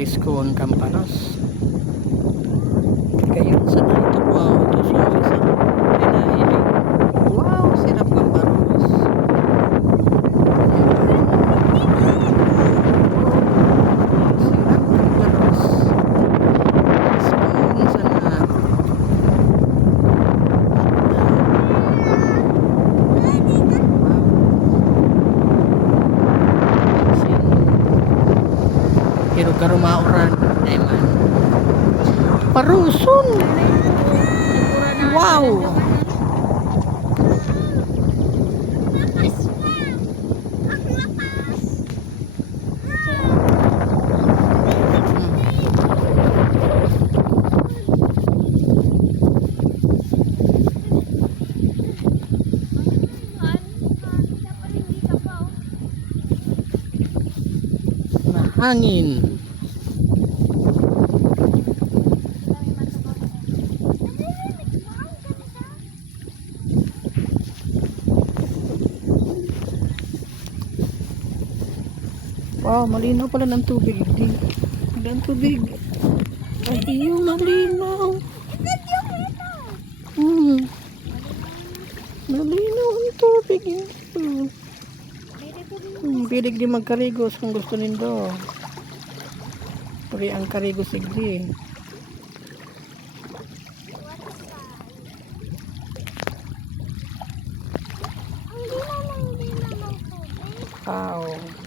presko ang Campanas. Gayon sa ito po ito sa isang pinahiling. Wow, sirap ng paros. Sirap ng paros. Presko sana. Pero karumauran naman paruson. Wow, mahangin. Wow, malinaw pala ng tubig. Hindi ang tubig. Ay, yung malinaw. Malinaw ang tubig. Bilig di magkarigos kung gusto nindo. Puri ang karigos igdi. Wow.